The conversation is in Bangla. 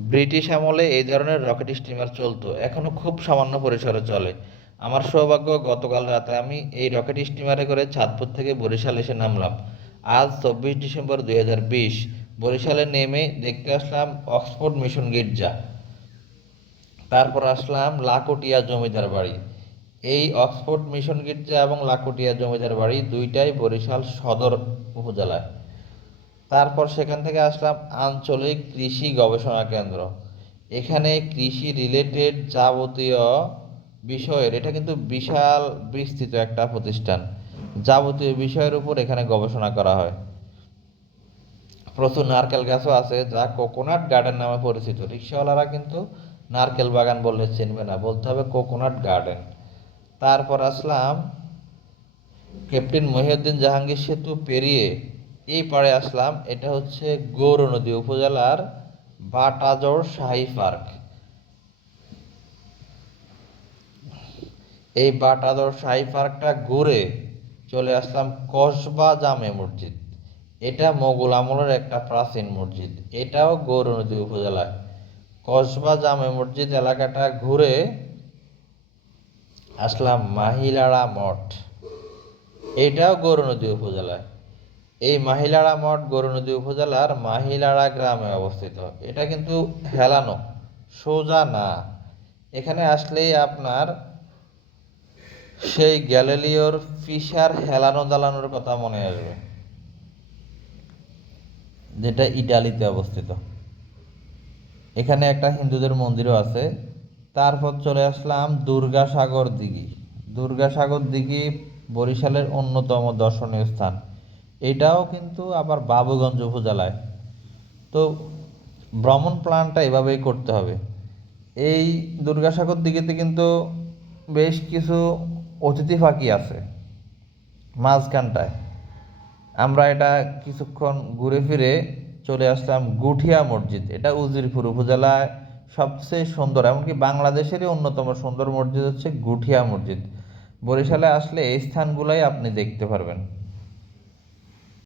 ব্রিটিশ আমলে এই ধরনের রকেট স্টিমার চলতো। এখনও খুব সামান্য পরিসরে চলে। আমার সৌভাগ্য, গতকাল রাতে আমি এই রকেট স্টিমারে করে চাঁদপুর থেকে বরিশাল এসে নামলাম। আজ চব্বিশ ডিসেম্বর দুই হাজার বিশ। বরিশালে নেমে দেখতে আসলাম অক্সফোর্ড মিশন গির্জা। তারপর আসলাম লাকোটিয়া জমিদার বাড়ি। এই অক্সফোর্ড মিশন গির্জা এবং লাকোটিয়া জমিদার বাড়ি দুইটাই বরিশাল সদর উপজেলায়। তারপর সেখান থেকে আসলাম আঞ্চলিক কৃষি গবেষণা কেন্দ্র। এখানে কৃষি রিলেটেড যাবতীয় বিষয়ের, এটা কিন্তু বিশাল বিস্তৃত একটা প্রতিষ্ঠান, যাবতীয় বিষয়ের উপর এখানে গবেষণা করা হয়। প্রচুর নারকেল গাছও আছে, যা কোকোনাট গার্ডেন নামে পরিচিত। রিক্সাওয়ালারা কিন্তু নারকেল বাগান বললে চিনবে না, বলতে হবে কোকোনাট গার্ডেন তারপর আসলাম ক্যাপ্টেন মহিউদ্দিন জাহাঙ্গীর সেতু পেরিয়ে এই পাড়ে আসলাম, এটা হচ্ছে গৌর নদী উপজেলার বাটাজোর শাহী পার্ক। এই বাটাজোর শাহী পার্কটা ঘুরে চলে আসলাম কসবা জামে মসজিদ। এটা মোগল আমলের একটা প্রাচীন মসজিদ, এটাও গৌর নদী উপজেলায়। কসবা জামে মসজিদ এলাকাটা ঘুরে আসলাম মাহিলাড়া মঠ, এটাও গৌরনদী উপজেলায়। এই মাহিলাড়া মঠ গৌরনদী উপজেলার মাহিলাড়া গ্রামে অবস্থিত। এটা কিন্তু হেলানো, সোজা না। এখানে আসলেই আপনার সেই গ্যালিলিওর ফিশার হেলানো দালানোর কথা মনে আসবে। যেটা ইটালিতে অবস্থিত। এখানে একটা হিন্দুদের মন্দিরও আছে। তারপর চলে আসলাম দুর্গাসাগর দিঘি। দুর্গাসাগর দিঘি বরিশালের অন্যতম দর্শনীয় স্থান। এটাও কিন্তু আবার বাবুগঞ্জ উপজেলায়। তো ভ্রমণ প্ল্যানটা এভাবেই করতে হবে। এই দুর্গাসাগর দিঘিতে কিন্তু বেশ কিছু অতিথি পাখি আছে মাঝখানটায়। আমরা এটা কিছুক্ষণ ঘুরে ফিরে চলে আসলাম গুঠিয়া মসজিদ। এটা উজিরপুর উপজেলায় সবচেয়ে সুন্দর, এমনকি বাংলাদেশেরই অন্যতম সুন্দর মসজিদ হচ্ছে গুঠিয়া মসজিদ। বরিশালে আসলে এই স্থানগুলোই আপনি দেখতে পারবেন।